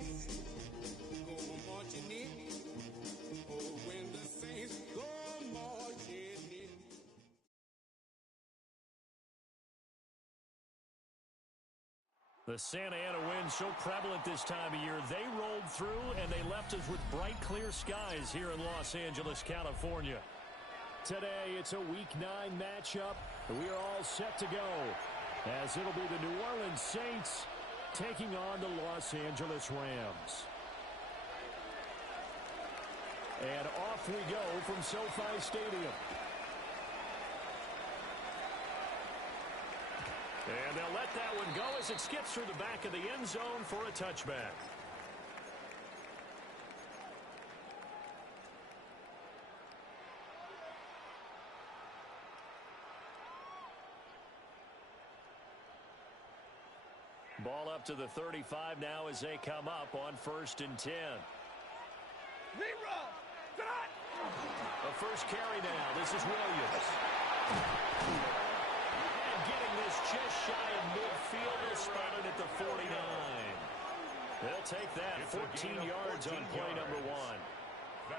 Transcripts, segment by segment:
Saints go marching in. Oh, when the Saints go marching in. The Santa Ana wind so prevalent this time of year. They rolled through, and they left us with bright, clear skies here in Los Angeles, California. Today, it's a Week 9 matchup. We are all set to go, as it'll be the New Orleans Saints taking on the Los Angeles Rams. And off we go from SoFi Stadium. And they'll let that one go as it skips through the back of the end zone for a touchback. Ball up to the 35 now as they come up on 1st and 10. The first carry now. This is Williams. And getting this just shy of midfield. They'll spot it at the 49. They'll take that. 14 yards on play number 1.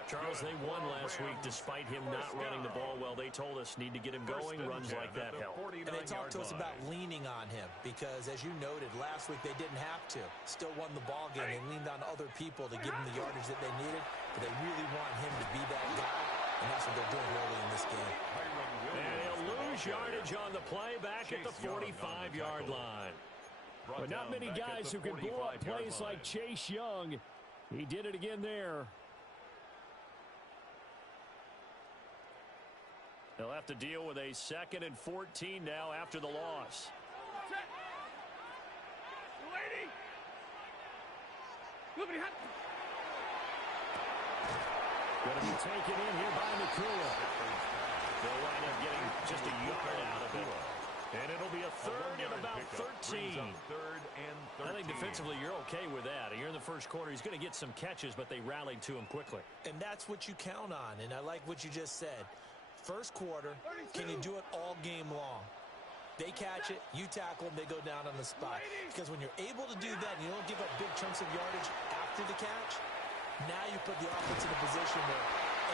Charles, they won last week despite him not running the ball well. They told us need to get him going. Runs like that help. And they talked to us about leaning on him because, as you noted, last week they didn't have to. Still won the ball game. They leaned on other people to give him the yardage that they needed, but they really want him to be that guy, and that's what they're doing early in this game. And he'll lose yardage on the play back at the 45-yard line. But not many guys who can blow up plays like Chase Young. He did it again there. They'll have to deal with a 2nd and 14 now after the loss. Going to be taken in here by Nakua. They'll wind up getting just a yard out of it. And it'll be a 3rd and about 13. I think defensively you're okay with that. Here in the first quarter, he's going to get some catches, but they rallied to him quickly. And that's what you count on, and I like what you just said. First quarter, can you do it all game long? They catch it, you tackle them, they go down on the spot. Because when you're able to do that and you don't give up big chunks of yardage after the catch, now you put the offense in a position where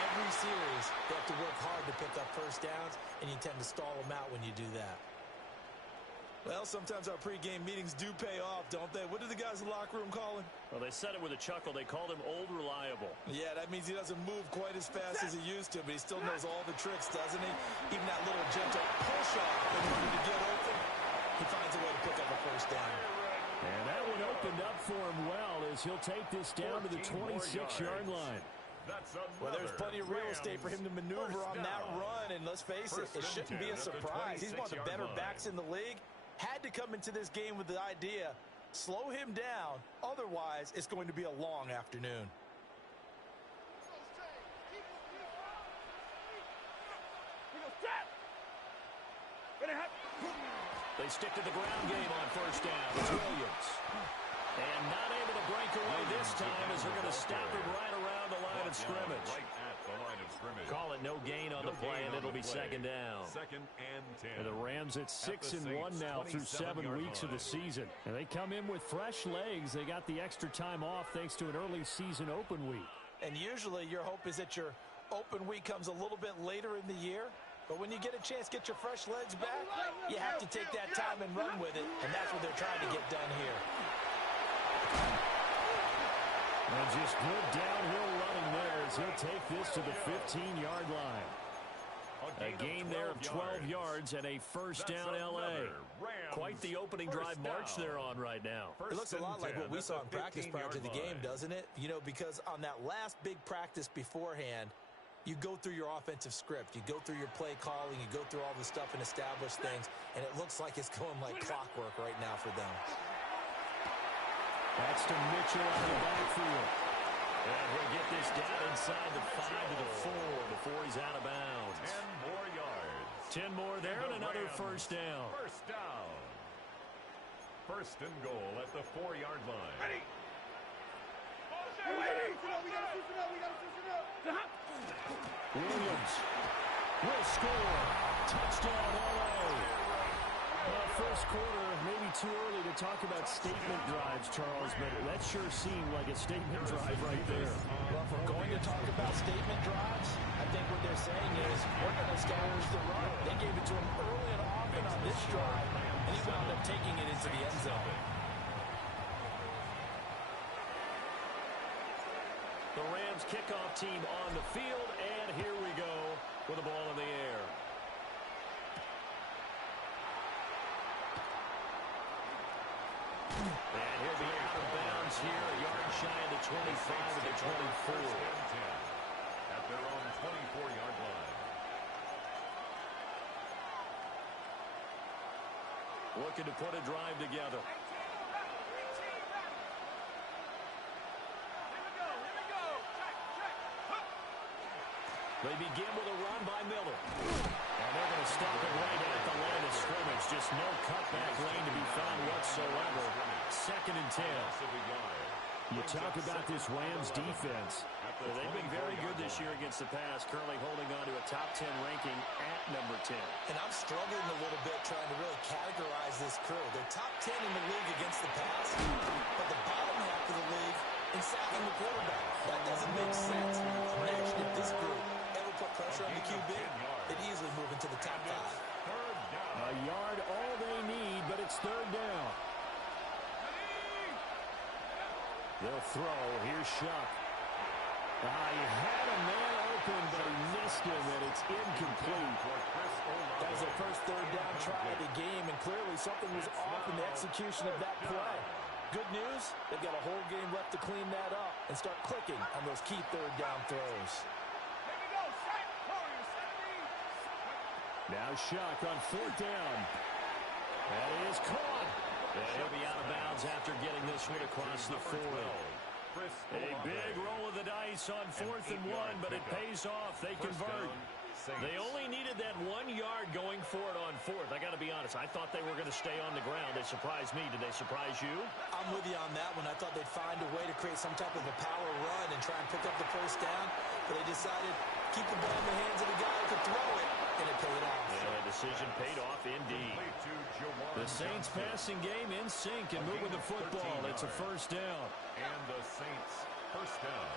every series they have to work hard to pick up first downs, and you tend to stall them out when you do that. Well, sometimes our pregame meetings do pay off, don't they? What do the guys in the locker room call him? Well, they said it with a chuckle. They called him Old Reliable. Yeah, that means he doesn't move quite as fast as he used to, but he still knows all the tricks, doesn't he? Even that little gentle push-off in order to get open, he finds a way to pick up a first down. And that one opened up for him well as he'll take this down to the 26-yard line. Well, there's plenty of real estate for him to maneuver on that run, and let's face it, it shouldn't be a surprise. He's one of the better backs in the league. Had to come into this game with the idea, slow him down, otherwise it's going to be a long afternoon. They stick to the ground game on first down. It's Williams. And not able to break away this time as they're going to stop him right around the line of scrimmage. Call it no gain on the play, and it'll be 2nd down. 2nd and 10. And the Rams at 6-1 now through 7 weeks of the season. And they come in with fresh legs. They got the extra time off thanks to an early season open week. And usually your hope is that your open week comes a little bit later in the year. But when you get a chance to get your fresh legs back, you have to take that time and run with it. And that's what they're trying to get done here. And just good downhill running there as he'll take this to the 15-yard line. A gain there of 12 yards and a first down L.A. Quite the opening drive march they're on right now. It looks a lot like what we saw in practice prior to the game, doesn't it? You know, because on that last big practice beforehand, you go through your offensive script. You go through your play calling. You go through all the stuff and establish things. And it looks like it's going like clockwork right now for them. That's to Mitchell out of the backfield. And he'll get this down inside the 5 to the 4 before he's out of bounds. 10 more yards. 10 more there and another first down. First down. 1st and goal at the 4-yard line. Ready. Williams will score. Touchdown, L.A. First quarter, maybe too early to talk about statement drives, Charles, but that sure seemed like a statement drive right there. Well, if we're going to talk about statement drives, I think what they're saying is we're going to establish the run. They gave it to him early and often on this drive, and he wound up taking it into the end zone. The Rams kickoff team on the field, and here we go with the ball in the air. And he'll be out of bounds here, a yard shy of the 25 of the 24. At their own 24-yard line. Looking to put a drive together. They begin with a run by Miller. And they're going to stop it right at the line of scrimmage. Just no cutback lane to be found whatsoever. 2nd and 10. You talk about this Rams defense. Well, they've been very good this year against the pass, currently holding on to a top 10 ranking at number 10. And I'm struggling a little bit trying to really categorize this crew. They're top 10 in the league against the pass, but the bottom half of the league in sacking the quarterback. That doesn't make sense. Imagine if this group ever put pressure on the QB, they'd easily move into the top 5. A yard all they need, but it's 3rd down. They'll throw. Here's Shuck. He had a man open, but he missed him, and it's incomplete. That was their first 3rd down try of the game, and clearly something was off in the execution of that play. Good news, they've got a whole game left to clean that up and start clicking on those key 3rd down throws. Now Shuck on 4th down. That is caught. And he'll be out of bounds after getting this one across the 40. A big roll of the dice on 4th and 1, but it pays off. They convert. They only needed that 1 yard going for it on 4th. I got to be honest. I thought they were going to stay on the ground. They surprised me. Did they surprise you? I'm with you on that one. I thought they'd find a way to create some type of a power run and try and pick up the first down, but they decided keep the ball in the hands of the guy who could throw it, and it paid off. Yeah, the decision paid off indeed. The Saints passing game in sync and moving the football. It's a first down. And the Saints first down.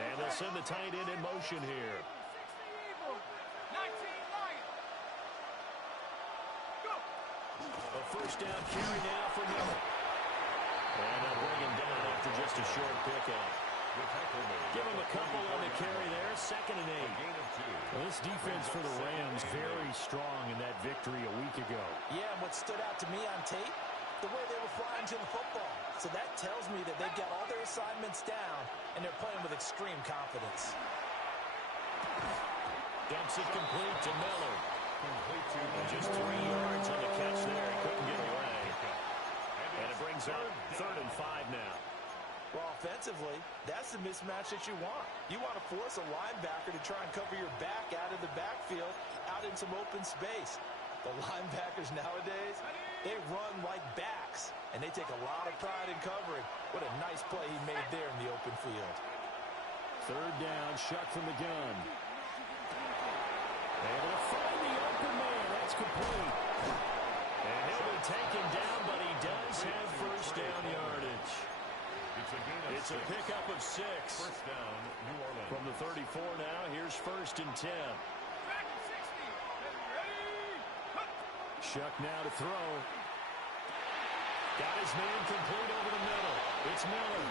And they'll send the tight end in motion here. A first down carry now for Miller. And they'll bring him down after just a short pickup. Give him a couple on the carry there. 2nd and 8. Well, this defense for the Rams very strong in that victory a week ago. Yeah, and what stood out to me on tape, the way they were flying to the football. So that tells me that they've got all their assignments down, and they're playing with extreme confidence. Dumps it complete to Miller. And just 3 yards on the catch there. He couldn't get away. And it brings up 3rd and 5 now. Well, offensively, that's the mismatch that you want. You want to force a linebacker to try and cover your back out of the backfield, out in some open space. The linebackers nowadays, they run like backs, and they take a lot of pride in covering. What a nice play he made there in the open field. 3rd down, Shuck from the gun. Able to find the open man. That's complete. And he'll be taken down, but he does have first down yardage. It's a pickup of 6. First down, New Orleans. From the 34 now, here's 1st and 10. Shuck now to throw. Got his man complete over the middle. It's Miller.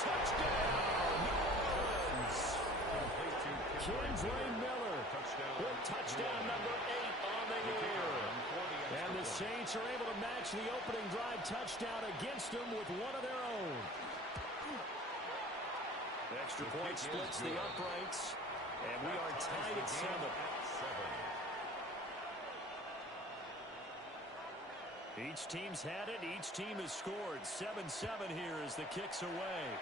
Touchdown, New Orleans. Kendre Miller. With touchdown number 8 on the year. And the Saints are able to match the opening drive touchdown against them with one of their own. Extra point splits the uprights. And we are tied at 7. Each team's had it. Each team has scored. 7-7 here as the kick's away.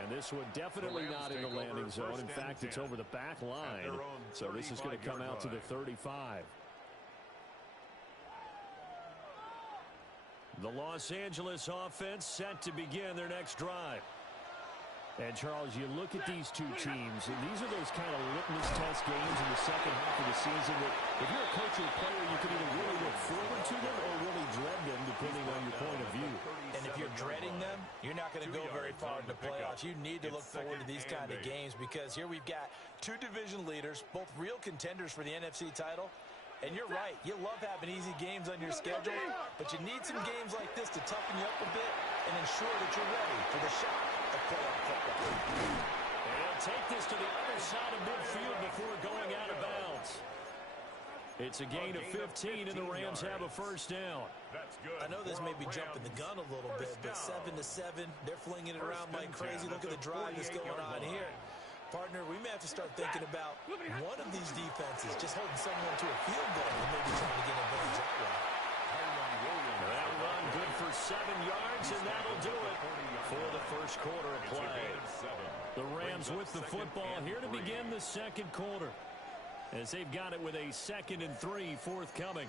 And this one definitely not in the landing zone. In fact, it's over the back line. So this is going to come out to the 35. The Los Angeles offense set to begin their next drive. And, Charles, you look at these two teams, and these are those kind of litmus test games in the second half of the season that if you're a coach or a player, you can either really look forward to them or really dread them, depending on your point of view. And if you're dreading them, you're not going to go very far in the playoffs. You need to look forward to these kind of games because here we've got two division leaders, both real contenders for the NFC title. And you're right, you love having easy games on your schedule, but you need some games like this to toughen you up a bit and ensure that you're ready for the shot of playoff football. And he'll take this to the other side of midfield before going out of bounds. It's a gain of 15, and the Rams have a first down. That's good. I know this may be jumping the gun a little bit, but 7-7, they're flinging it around like crazy. Look at the drive that's going on here. Partner, we may have to start thinking about one of these defenses just holding someone to a field goal and maybe trying to get advantage that way. That run good for 7 yards, and that'll do it for the first quarter of play. The Rams with the football here to begin the second quarter as they've got it with a 2nd and 3 forthcoming.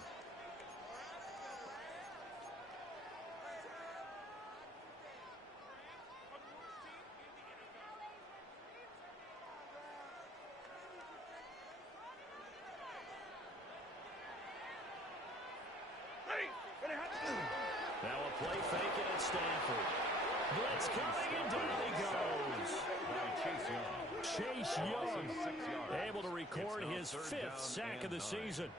Now a play fake at Stanford. Blitz coming, and down he goes. Chase Young able to record his 5th sack of the season.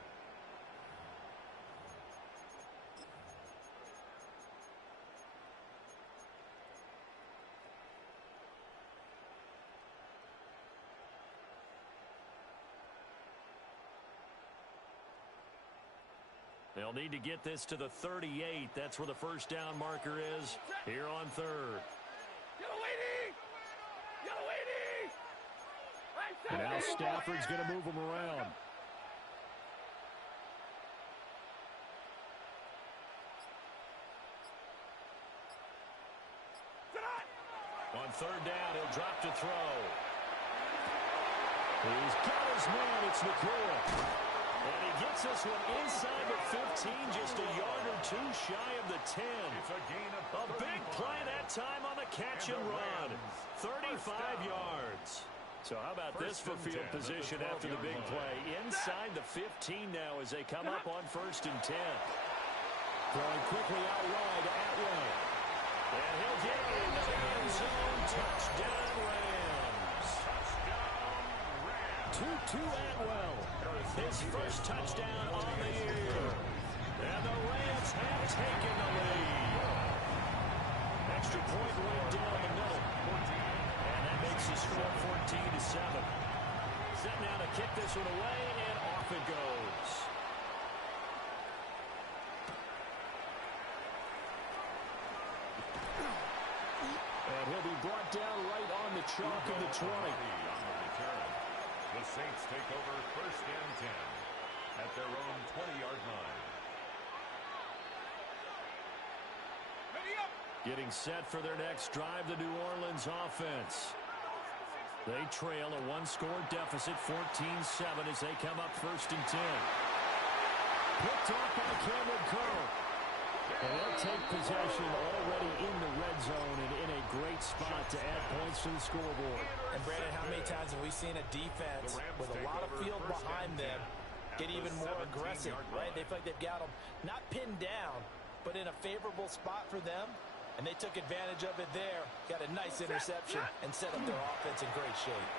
They'll need to get this to the 38. That's where the first down marker is here on 3rd. And now Stafford's going to move him around. On 3rd down, he'll drop to throw. He's got his man. It's Nakua. And he gets this one inside the 15, just a yard or two shy of the 10. A big play that time on the catch and run. 35 yards. So how about this for field position after the big play? Inside the 15 now as they come up on 1st and 10. Throwing quickly out wide to Atwell. And he'll get in the end zone. Touchdown Rams. 2-2 Atwell. His first touchdown on the year. And the Rams have taken the lead. Extra point right down the middle. And that makes the score 14-7. Set now to kick this one away, and off it goes. And he'll be brought down right on the chalk of the 20. The Saints take over 1st and 10 at their own 20-yard line. Getting set for their next drive, the New Orleans offense. They trail a 1-score deficit, 14-7, as they come up 1st and 10. Picked off by Cameron Curl. And they'll take possession already in the red zone and in a great spot to add points to the scoreboard. And, Brandon, how many times have we seen a defense with a lot of field behind them get even more aggressive, right? They feel like they've got them not pinned down, but in a favorable spot for them. And they took advantage of it there. Got a nice interception and set up their offense in great shape.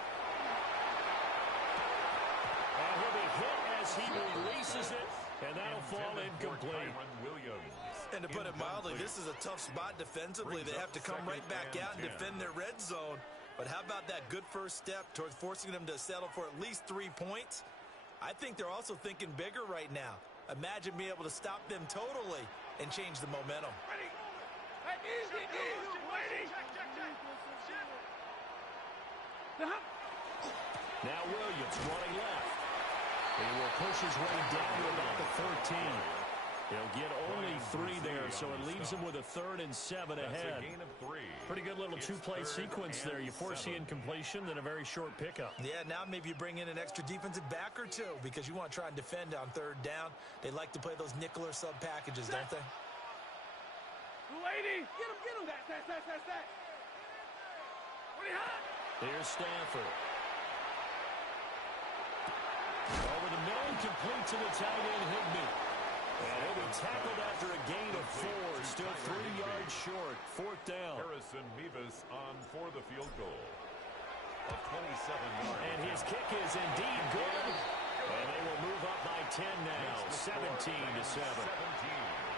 And he'll be hit as he releases it, and that'll fall incomplete. And to put it mildly, this is a tough spot defensively. They have to come right back out and defend their red zone. But how about that good first step towards forcing them to settle for at least 3 points? I think they're also thinking bigger right now. Imagine being able to stop them totally and change the momentum. Now Williams running left. He will push his way down to about the 13. He'll get only 3 there, so it leaves him with a 3rd and 7 ahead. Pretty good little 2-play sequence there. You force the incompletion, then a very short pickup. Yeah, now maybe you bring in an extra defensive back or 2 because you want to try and defend on 3rd down. They like to play those nickel or sub packages, don't they? Lady, get him, that. Here's Stafford. Over the middle, complete to the tight end, Higbee. And he'll be tackled after a gain of 4, still 3 yards short. 4th down. Harrison Mevis on for the field goal. A 27-yard. And his kick is indeed good. And they will move up by 10 now, 17-7.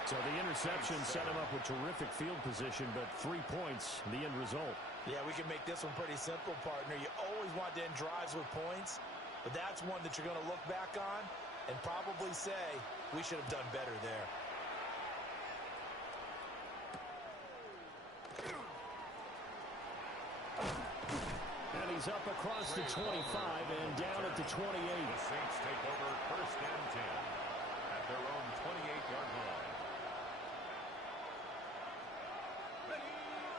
So the interception set him up with terrific field position, but 3 points, the end result. Yeah, we can make this one pretty simple, partner. You always want to end drives with points, but that's one that you're going to look back on and probably say, we should have done better there. And he's up across the 25 and down at the 28. The Saints take over 1st and 10 at their own 28-yard line.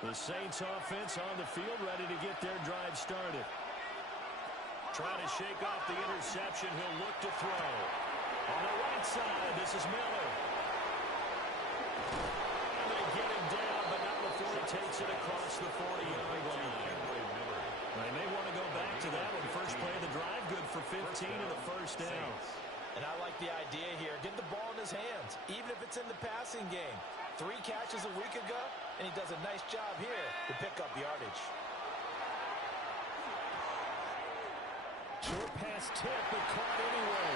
The Saints offense on the field, ready to get their drive started. Trying to shake off the interception. He'll look to throw. On the right side, this is Miller. And they get him down, but not before he takes it across the 40-yard line. They may want to go back to that one. First play of the drive, good for 15 and a 1st down. And I like the idea here. Get the ball in his hands, even if it's in the passing game. 3 catches a week ago, and he does a nice job here to pick up yardage. Short pass tip, but caught anyway.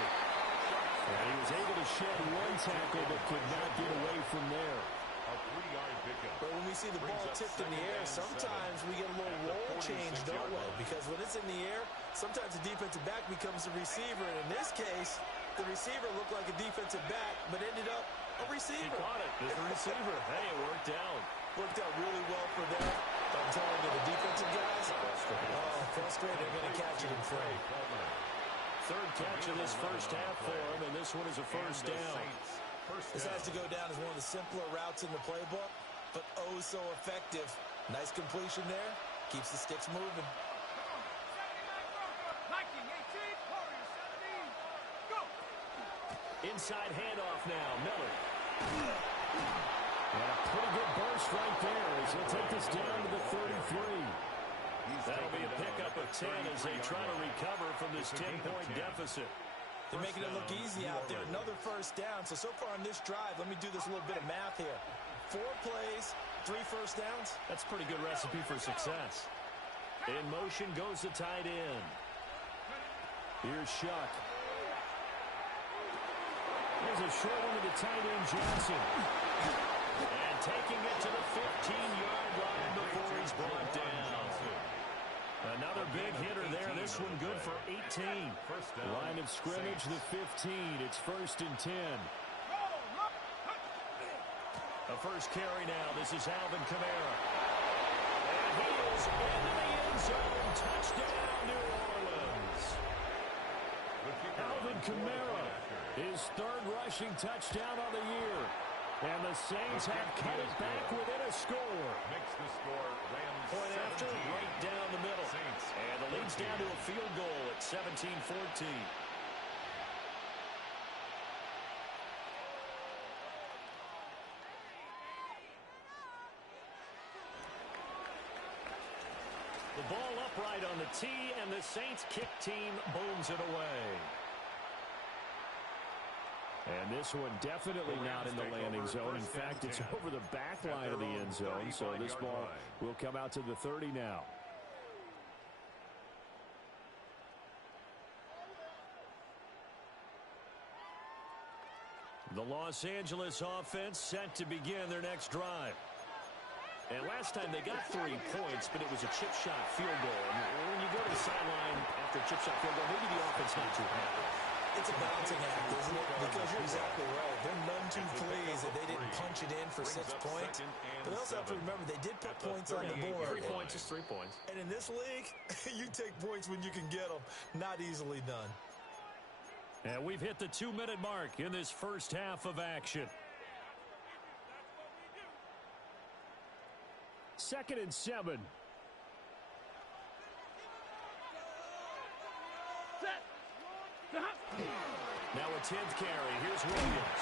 And he was able to shed 1 tackle, but could not get away from there. A 3-yard pickup. But when we see the ball tipped in the air, sometimes we get a little roll change, don't we? Because when it's in the air, sometimes the defensive back becomes the receiver. And in this case, the receiver looked like a defensive back, but ended up a receiver. He caught it as the receiver. Hey, it worked out. Worked out really well for them. I'm telling you, the defensive guys, frustrated. They're going to catch it in front. 3rd catch of this 1st half for him, and this one is a 1st down. This has to go down as one of the simpler routes in the playbook, but oh so effective. Nice completion there. Keeps the sticks moving. Inside handoff now, Miller. And a pretty good burst right there as he'll take this down to the 33. That'll be a pickup of 10 as they try to recover from this 10-point deficit. They're making it look easy out there. Another 1st down. So far on this drive, let me do this little bit of math here. 4 plays, 3 1st downs. That's a pretty good recipe for success. In motion goes the tight end. Here's Shuck. Here's a short one to the tight end, Johnson. And taking it to the 15-yard line before he's brought down. Another big hitter there. This one good for 18. Line of scrimmage, the 15. It's 1st and 10. A first carry now. This is Alvin Kamara. And he is into the end zone. Touchdown, New Orleans. Alvin Kamara, his 3rd rushing touchdown of the year. And the Saints have cut it back within a score. Makes the score Rams Point after, 17. right down the middle. Saints And the lead's down to a field goal at 17-14. The ball upright on the tee, and the Saints kick team booms it away. And this one definitely not in the landing zone. In fact, it's over the back line of the end zone, so this ball will come out to the 30 now. The Los Angeles offense set to begin their next drive. And last time they got 3 points, but it was a chip shot field goal. And when you go to the sideline after a chip shot field goal, maybe the offense not too happy. It's a balancing act, isn't it? Because you're exactly right. They're none too pleased that they didn't punch it in for 6 points. But they also have to remember they did put points on the board. 3 points is 3 points. And in this league, you take points when you can get them. Not easily done. And we've hit the 2-minute mark in this first half of action. 2nd and 7. Now a 10th carry. Here's Williams.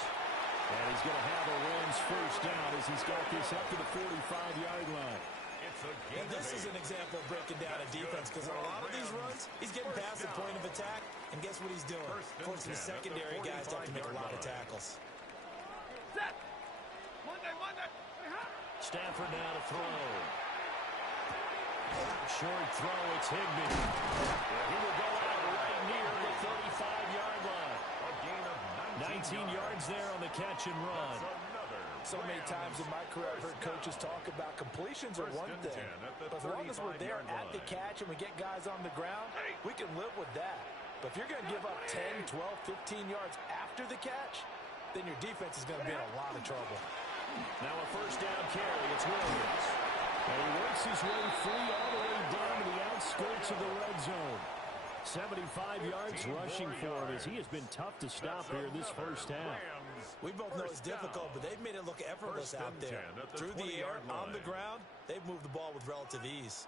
And he's going to have a Rams 1st down as he's got this up to the 45-yard line. It's And this is an example of breaking down a defense, because on a lot of these runs, he's getting past the point of attack, and guess what he's doing? Forcing the secondary guys to have to make a lot of tackles. Stafford now to throw. Short throw, it's Higbee. He will go out right near the 35-yard line. 19 yards there on the catch and run. So many times in my career I've heard coaches talk about completions are one thing, but as long as we're there at the catch and we get guys on the ground, we can live with that. But if you're going to give up 10, 12, 15 yards after the catch, then your defense is going to be in a lot of trouble. Now a first down carry. It's Williams. And he works his way free all the way down to the outskirts of the red zone. 75 yards rushing for him as he has been tough to stop here this first half. We both know it's difficult, but they've made it look effortless out there. Through the air, on the ground, they've moved the ball with relative ease.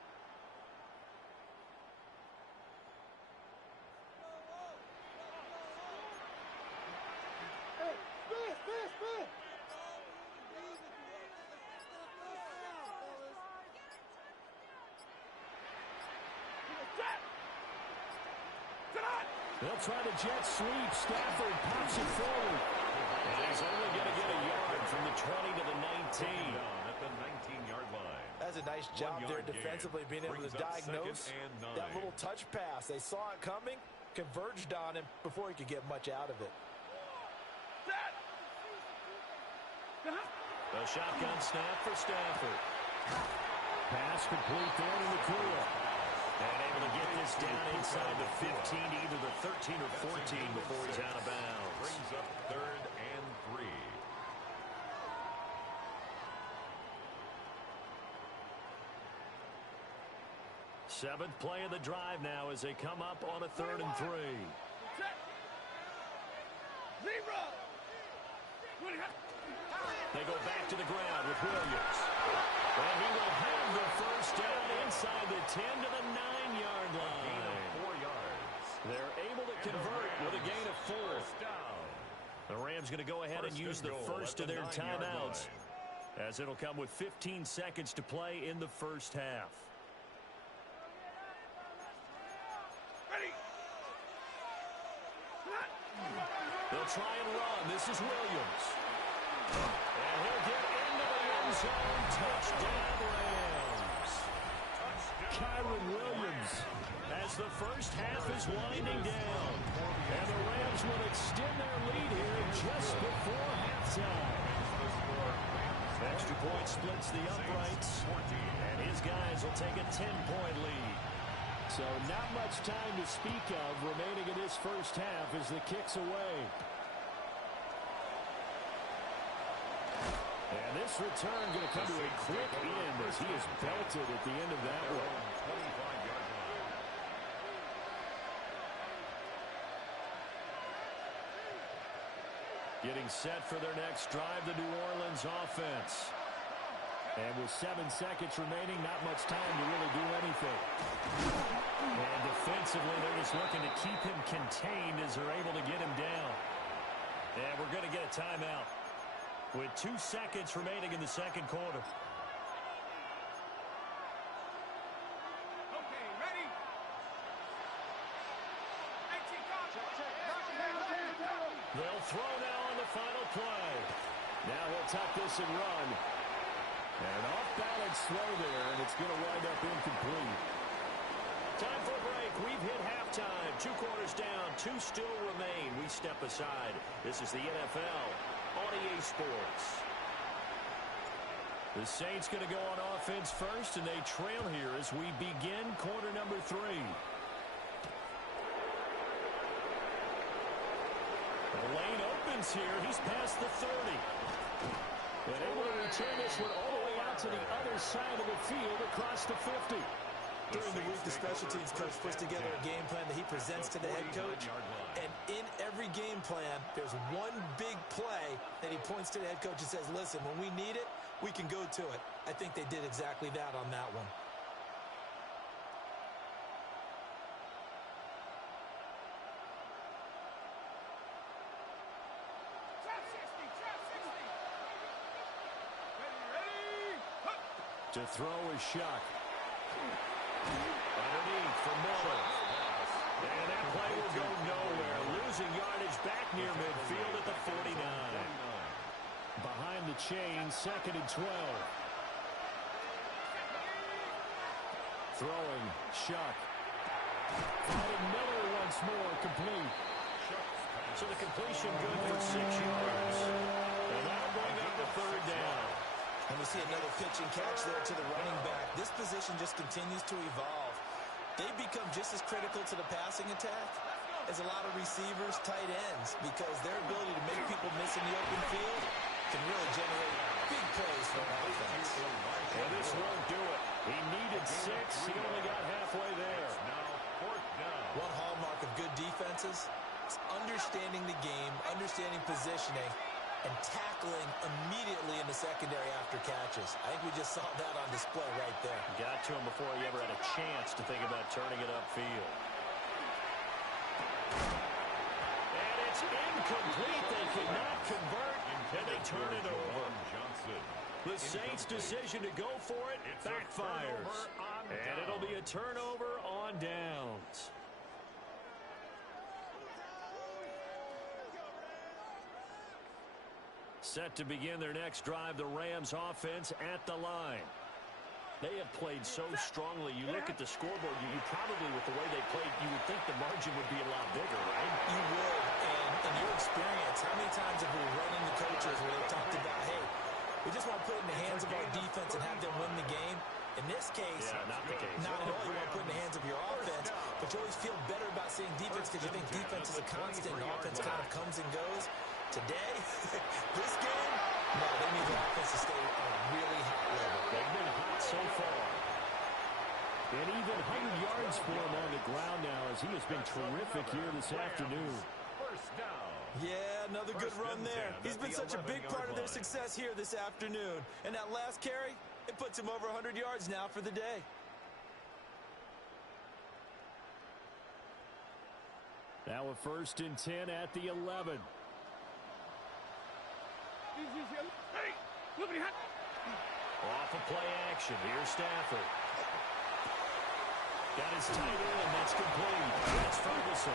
They'll try to jet sweep. Stafford pops it forward. And he's only going to get a yard from the 20 to the 19. At the 19-yard line. That's a nice job there defensively, being able to diagnose that little touch pass. They saw it coming, converged on him before he could get much out of it. The shotgun snap for Stafford. Pass complete there to the clear. And able to get this down inside the 15, either the 13 or 14 before he's out of bounds. Brings up 3rd and 3. Seventh play of the drive now as they come up on a 3rd and 3. They go back to the ground with Williams. And he will have the first down inside the 10 to the 9-yard line. 4 yards. They're able to convert with a gain of 4. The Rams going to go ahead and use the first of their timeouts, as it'll come with 15 seconds to play in the first half. They'll try and run. This is Williams. And he'll get into the end zone. Touchdown, Rams. Kyren Williams, as the first half is winding down. And the Rams will extend their lead here just before halftime. Extra point splits the uprights. And his guys will take a 10-point lead. So not much time to speak of remaining in this first half as the kick's away. And this return going to come to a quick end as he is belted at the end of that one. 25-yard line. Getting set for their next drive, the New Orleans offense. And with 7 seconds remaining, not much time to really do anything. And defensively, they're just looking to keep him contained as they're able to get him down. And we're going to get a timeout with 2 seconds remaining in the second quarter. Okay, ready? They'll throw now on the final play. Now he'll tuck this and run. And off-balance throw there, and it's going to wind up incomplete. Time for a break. We've hit halftime. 2 quarters down. 2 still remain. We step aside. This is the NFL on EA Sports. The Saints going to go on offense first, and they trail here as we begin quarter number 3. The lane opens here. He's past the 30. And able to return this one all the way out to the other side of the field across the 50. During the week, the special teams coach puts together a game plan that he presents to the head coach. And in every game plan, there's one big play that he points to the head coach and says, listen, when we need it, we can go to it. I think they did exactly that on that one. To throw is Shuck. Underneath for Miller. And that play will go nowhere. Losing yardage back near midfield at the 49. Behind the chain, 2nd and 12. Throwing, Shuck. Finding Miller once more, complete. So the completion good for 6 yards. And that'll bring up the 3rd down. And we see another pitch and catch there to the running back. This position just continues to evolve. They become just as critical to the passing attack as a lot of receivers, tight ends, because their ability to make people miss in the open field can really generate big plays for an offense. And this won't do it. He needed 6. He only got halfway there. Now 4th down. One hallmark of good defenses is understanding the game, understanding positioning, and tackling immediately in the secondary after catches. I think we just saw that on display right there. Got to him before he ever had a chance to think about turning it upfield. And it's incomplete. They could not convert, and they turn it over. The Saints' decision to go for it backfires. And it'll be a turnover on downs. Set to begin their next drive, the Rams offense at the line. They have played so strongly. You look at the scoreboard, you probably, with the way they played, you would think the margin would be a lot bigger, right? You would, and in your experience, how many times have we run into coaches where they've talked about, hey, we just want to put it in the hands of our defense and have them win the game? In this case, not the case. Not at all. You want to put it in the hands of your offense, but you always feel better about seeing defense because you think defense is a constant and offense kind of comes and goes. Today, this game, no, they need the offense to stay on a really hot level. They've been hot so far. And even 100 yards for him on the ground now as he has been terrific here this afternoon. First down. Yeah, another good run there. He's been such a big part of their success here this afternoon. And that last carry, it puts him over 100 yards now for the day. Now a 1st and 10 at the 11. Off of play action. Here's Stafford. Got his tight end. That's complete. That's Ferguson.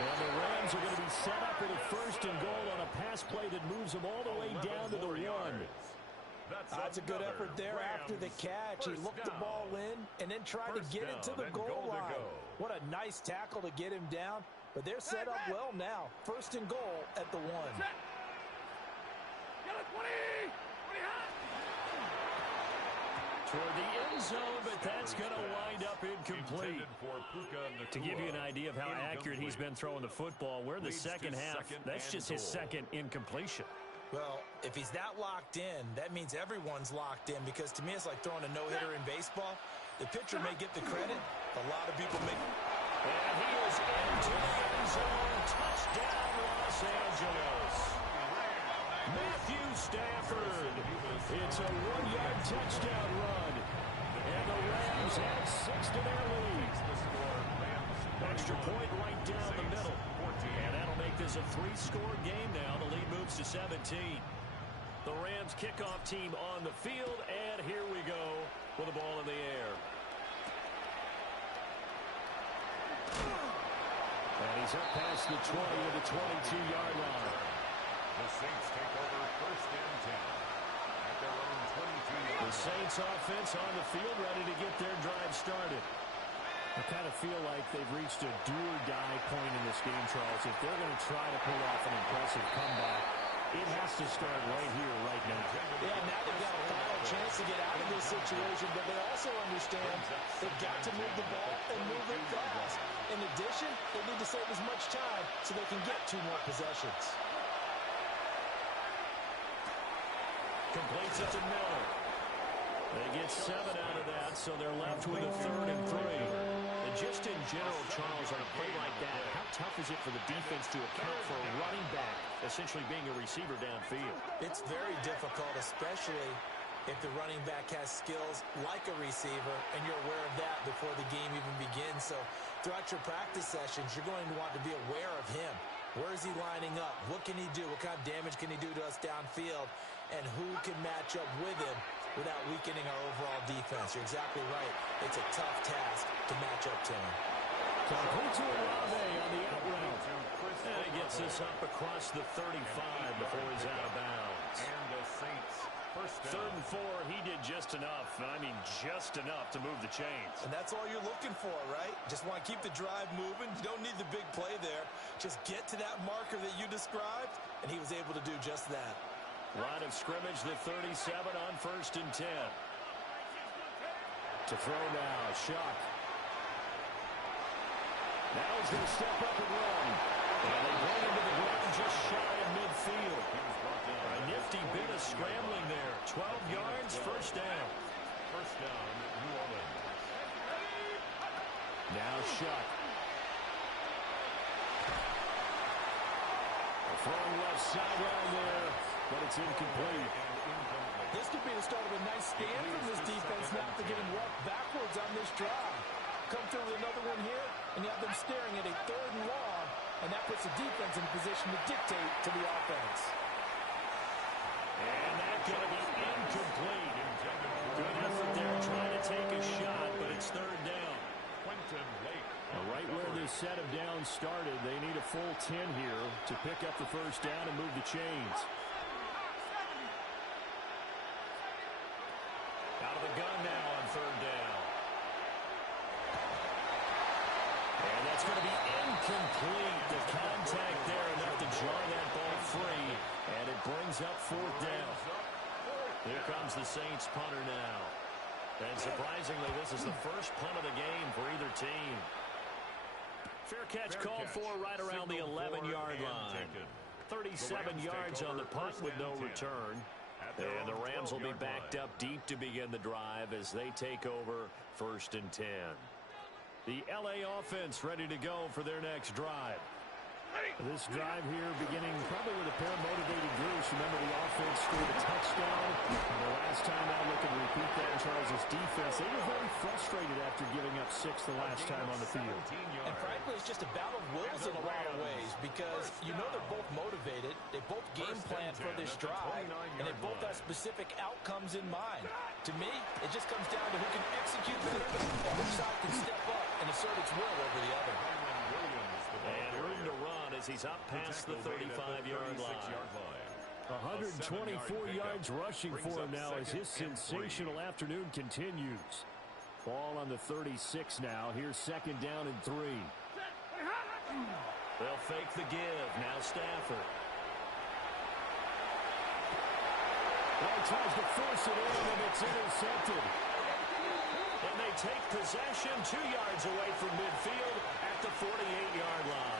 And the Rams are going to be set up with a 1st and goal on a pass play that moves them all the way down to the 1. That's a good effort there after the catch. He looked the ball in and then tried to get it to the goal line. What a nice tackle to get him down. But they're set up well now. 1st and goal at the 1. Toward the end zone, but that's going to wind up incomplete. To give you an idea of how accurate he's been throwing the football, we're in the second half. That's just his 2nd incompletion. Well, if he's that locked in, that means everyone's locked in, because to me it's like throwing a no-hitter in baseball. The pitcher may get the credit. A lot of people make... And he is into the end zone. Touchdown, Los Angeles. Matthew Stafford. It's a 1-yard touchdown run. And the Rams have 6 to their lead. Extra point right down the middle. And that'll make this a 3-score game now. The lead moves to 17. The Rams kickoff team on the field. And here we go with the ball in the air. And he's up past the 20 to the 22-yard line. The Saints take over 1st and 10 at their own 22. The Saints offense on the field ready to get their drive started. I kind of feel like they've reached a do-or-die point in this game, Charles. If they're going to try to pull off an impressive comeback, it has to start right here, right now. Yeah, now they've got a final chance to get out of this situation, but they also understand they've got to move the ball and move it fast. In addition, they need to save as much time so they can get 2 more possessions. Completes it to Miller. They get 7 out of that, so they're left with a 3rd and 3. And just in general, Charles, on a play like that, how tough is it for the defense to account for a running back essentially being a receiver downfield? It's very difficult, especially if the running back has skills like a receiver, and you're aware of that before the game even begins. So throughout your practice sessions, you're going to want to be aware of him. Where is he lining up? What can he do? What kind of damage can he do to us downfield? And who can match up with him without weakening our overall defense. You're exactly right. It's a tough task to match up to him. Complete to Olave on the out route. And he gets this up across the 35 before he's out of bounds. And the Saints first down. 3rd and 4, he did just enough. I mean, just enough to move the chains. And that's all you're looking for, right? Just want to keep the drive moving. You don't need the big play there. Just get to that marker that you described, and he was able to do just that. Line of scrimmage, the 37 on 1st and 10. To throw now, Shock. Now he's going to step up and run. And they bring him to the ground just shy of midfield. A nifty bit of scrambling there. 12 yards, 1st down. First down, New Orleans. Now Shock. Throwing left sideline there, but it's incomplete. This could be the start of a nice stand from this defense now after getting walked backwards on this drive. Come through with another one here, and you have them staring at a 3rd and long, and that puts the defense in position to dictate to the offense. And that's going to be incomplete. Good effort there trying to take a shot, but it's 3rd down. Quentin Lake. Right where this set of downs started, they need a full 10 here to pick up the 1st down and move the chains. Out of the gun now on 3rd down. And that's going to be incomplete. The contact there enough to draw that ball free, and it brings up 4th down. Here comes the Saints punter now. And surprisingly, this is the first punt of the game for either team. Fair catch called for right around the 11-yard line. 37 yards on the punt with no return. And the Rams will be backed up deep to begin the drive as they take over 1st and 10. The LA offense ready to go for their next drive. This drive here beginning probably with a pair of motivated groups. Remember, the offense scored a touchdown. And the last time I look and repeat that in Charles' defense, they were very frustrated after giving up 6 the last time on the field. And frankly, it's just a battle of wills in a lot of ways because you know they're both motivated. They both game plan for this drive, and they both have specific outcomes in mind. To me, it just comes down to who can execute better and which side can step up and assert its will over the other. And room to run as he's up past the 35-yard line. 124 yards rushing for him now as his sensational afternoon continues. Ball on the 36 now. Here's 2nd down and 3. They'll fake the give. Now Stafford. Well, he tries to force it in, and it's intercepted. And they take possession 2 yards away from midfield at the 48-yard line.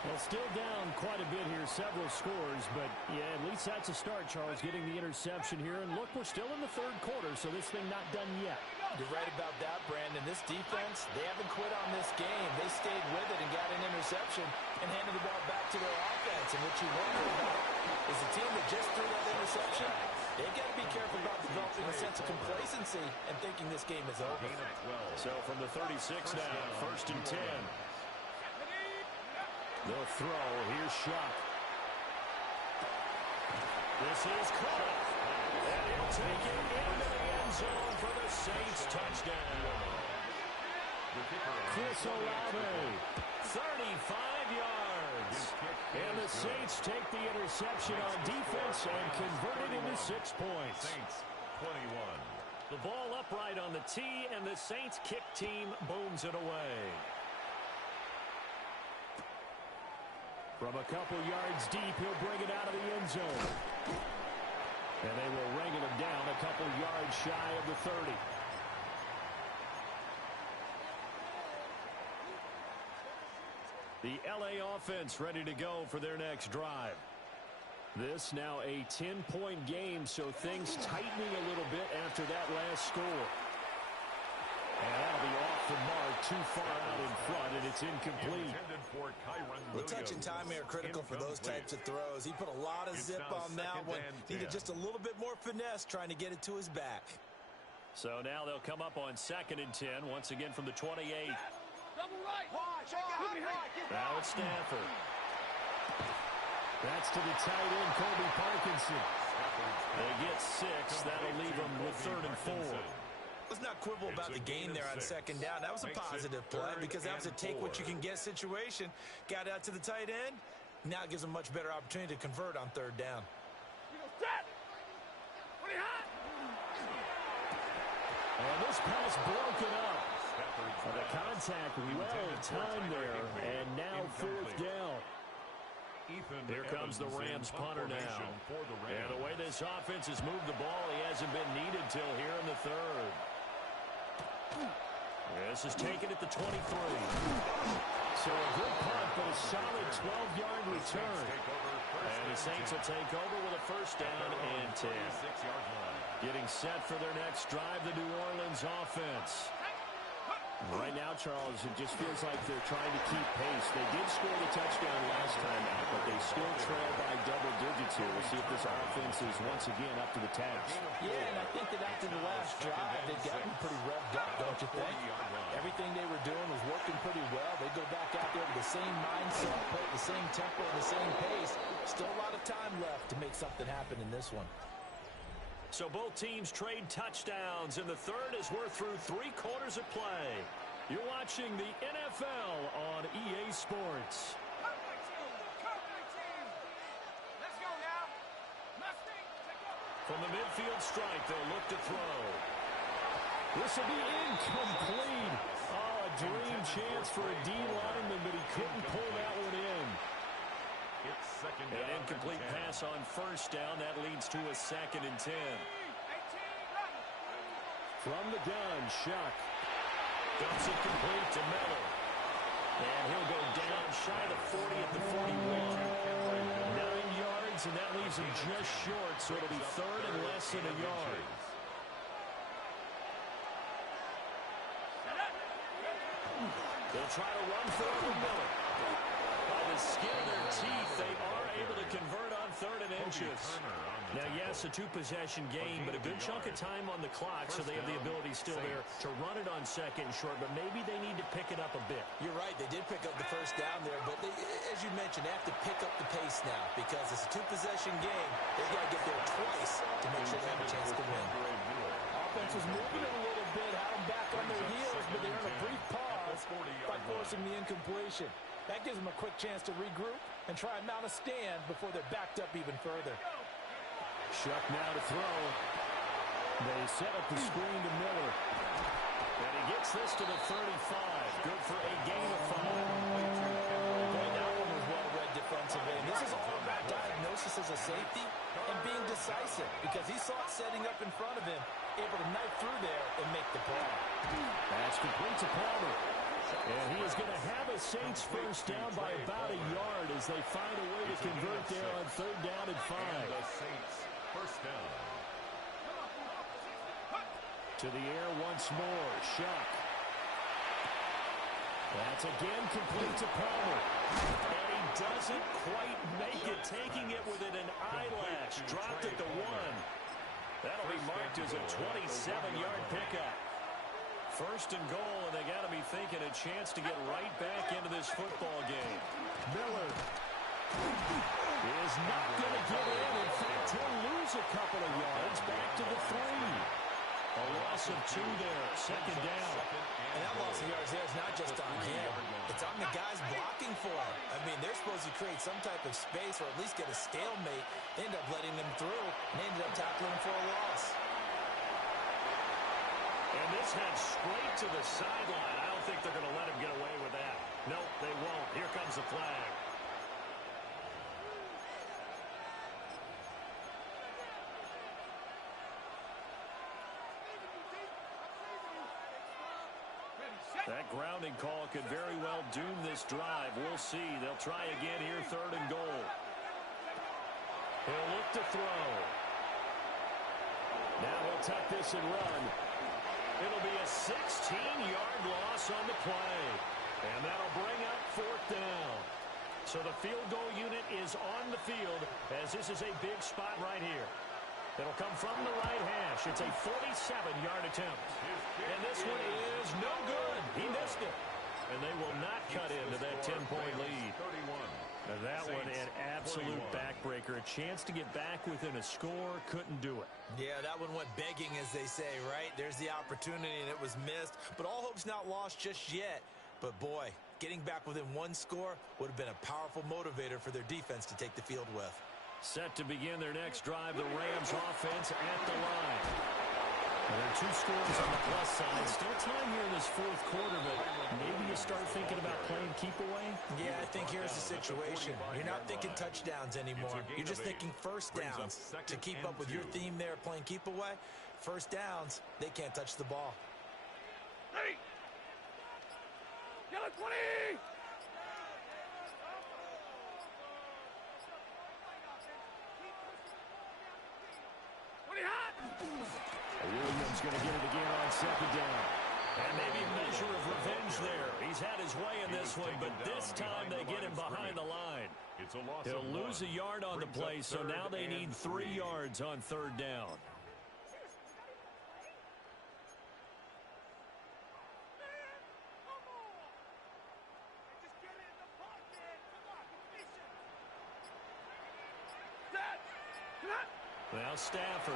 Well, still down quite a bit here, several scores, but yeah, at least that's a start, Charles, getting the interception here. And look, we're still in the 3rd quarter, so this thing not done yet. You're right about that, Brandon. This defense, they haven't quit on this game. They stayed with it and got an interception and handed the ball back to their offense. And what you wonder about is the team that just threw that interception, they've got to be careful about developing a sense of complacency and thinking this game is over. So from the 36 now, 1st and 10. They'll throw. Here's Shock. This is caught. And he'll take it into the end zone for the Saints touchdown. Chris Olave, 35 yards. And the Saints take the interception on defense and convert it into 6 points. Saints 21. The ball upright on the tee, and the Saints kick team booms it away. From a couple yards deep, he'll bring it out of the end zone. And they will wrangle him down a couple yards shy of the 30. The LA offense ready to go for their next drive. This now a 10-point game, so things tightening a little bit after that last score. And that'll be off the mark, too far out in front, and it's incomplete. The touch and time are critical for those types of throws. He put a lot of zip on that one. Needed just a little bit more finesse trying to get it to his back. So now they'll come up on 2nd and 10, once again from the 28. Now it's Stafford. That's to the tight end, Colby Parkinson. They get 6. That'll leave them with 3rd and 4. Let's not quibble about the gain there on 2nd down. That was a positive play because that was a take-what-you-can-get situation. Got out to the tight end. Now it gives them a much better opportunity to convert on 3rd down. And this pass broken up. The contact well timed there, and now 4th down. Here comes the Rams punter now. And the way this offense has moved the ball, he hasn't been needed till here in the 3rd. This is taken at the 23. So a good punt, but a solid 12-yard return. And the Saints will take over with a 1st down and 10. Getting set for their next drive, the New Orleans offense. Right now, Charles, it just feels like they're trying to keep pace. They did score the touchdown last time out, but they still trail by double digits here. We'll see if this offense is once again up to the task. Yeah, and I think that after the last drive, they've gotten pretty revved up, don't you think? Everything they were doing was working pretty well. They go back out there with the same mindset, play at the same tempo, and the same pace. Still a lot of time left to make something happen in this one. So both teams trade touchdowns, and the 3rd as we're through 3 quarters of play. You're watching the NFL on EA Sports. From the midfield stripe, they'll look to throw. This will be incomplete. Oh, a dream chance for a D lineman, but he couldn't pull that one in. An incomplete pass on 1st down. That leads to a 2nd and 10. From the gun, Shuck. Dumps it complete to Miller. And he'll go down shy of 40 at the 41. 9 yards, and that leaves him just short, so it'll be 3rd and less than a yard. They'll try to run for it with Miller. By the skin of their teeth, they are able to convert on 3rd and inches. Now, yes, a 2-possession game, but a good chunk of time on the clock, so they have the ability still there to run it on 2nd and short, but maybe they need to pick it up a bit. You're right. They did pick up the 1st down there, but they, as you mentioned, they have to pick up the pace now because it's a 2-possession game. They've got to get there twice to make sure they have a chance to win. Offense was moving it a little bit, had them back on their heels, but they earned a brief pause by forcing the incompletion. That gives them a quick chance to regroup and try and mount a stand before they're backed up even further. Shuck now to throw. They set up the screen to Miller. And he gets this to the 35. Good for a gain of 5. Boy, that one was well-read defensively. And this is all about diagnosis as a safety and being decisive because he saw it setting up in front of him, able to knife through there and make the play. That's complete to Palmer. And he is going to have a Saints 1st down by about a yard as they find a way to convert there on 3rd down and 5. The Saints 1st down. To the air once more. Shuck. That's again complete to Palmer. And he doesn't quite make it, taking it within an eyelash. Dropped at the 1. That'll be marked as a 27-yard pickup. 1st and goal, and they got to be thinking a chance to get right back into this football game. Miller is not going to get in. In fact, he'll lose a couple of yards back to the 3. A loss of 2 there, 2nd down. And that loss of yards there is not just on him. It's on the guys blocking for him. I mean, they're supposed to create some type of space or at least get a stalemate. They end up letting them through, and they ended up tackling him for a loss. And this heads straight to the sideline. I don't think they're going to let him get away with that. Nope, they won't. Here comes the flag. That grounding call could very well doom this drive. We'll see. They'll try again here, 3rd and goal. He'll look to throw. Now he'll tuck this and run. It'll be a 16-yard loss on the play. And that'll bring up 4th down. So the field goal unit is on the field as this is a big spot right here. It'll come from the right hash. It's a 47-yard attempt. And this one is no good. He missed it. And they will not cut into that 10-point lead. Now That one an absolute backbreaker. A chance to get back within a score, couldn't do it. Yeah, that one went begging, as they say, right? There's the opportunity, and it was missed. But all hope's not lost just yet. But, boy, getting back within one score would have been a powerful motivator for their defense to take the field with. Set to begin their next drive, the Rams offense at the line. There are 2 scores on the plus side. Still time here in this fourth quarter, but maybe you start thinking about playing keep away? Yeah, I think here's the situation. You're not thinking touchdowns anymore. You're just thinking first downs. To keep up with your theme there, playing keep away, first downs, they can't touch the ball. Ready. Yellow 20. Williams going to get it again on second down. And maybe a measure of revenge there. He's had his way in this one, but this time they get him behind the line. He'll lose a yard on the play, so now they need 3 yards on third down. Now Stafford.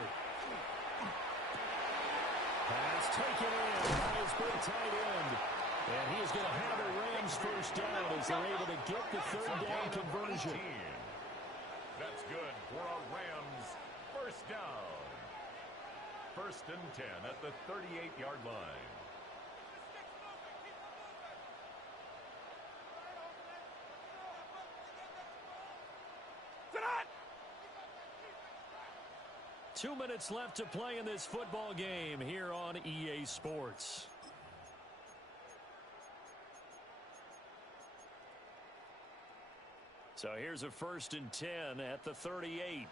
Pass taken in by his big tight end. And he is going to have a Rams first down as they're able to get the third down conversion. That's good for a Rams first down. 1st and 10 at the 38-yard line. Two minutes left to play in this football game here on EA Sports. So here's a 1st and 10 at the 38.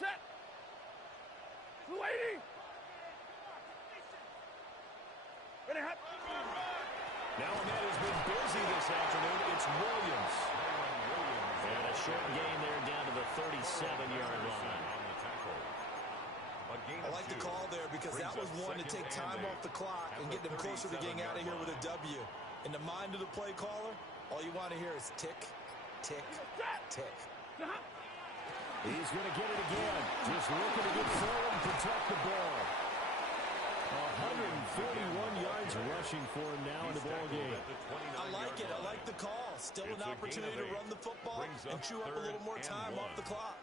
Set. 280. Ready, hot. Now a man who's been busy this afternoon, it's Williams. And a short gain there down to the 37-yard line. I like the call there because that was one to take time off the clock and get them closer to getting out of here with a W. In the mind of the play caller, all you want to hear is tick, tick, tick. He's going to get it again. Just looking to get forward and protect the ball. 141 yards rushing for him now in the ball game. I like it. I like the call. Still an opportunity to run the football and chew up a little more time off the clock.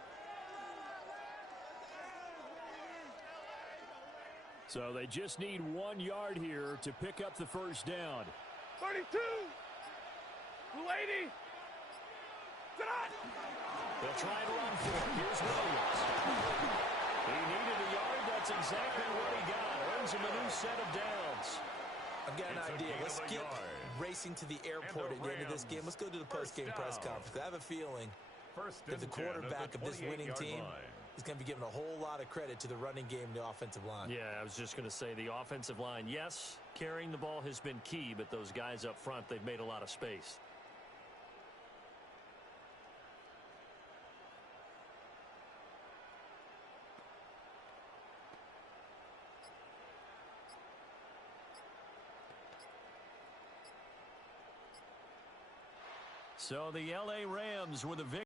So they just need 1 yard here to pick up the first down. 32. 280. They'll try and run for it. Here's Williams. He needed a yard. That's exactly what he got. Earns him a new set of downs. I've got an idea. Let's skip racing to the airport at the end of this game. Let's go to the post-game press conference. I have a feeling that the quarterback of this winning team is going to be given a whole lot of credit to the running game and the offensive line. Yeah, I was just going to say the offensive line, yes, carrying the ball has been key, but those guys up front, they've made a lot of space. So the LA Rams with a victory.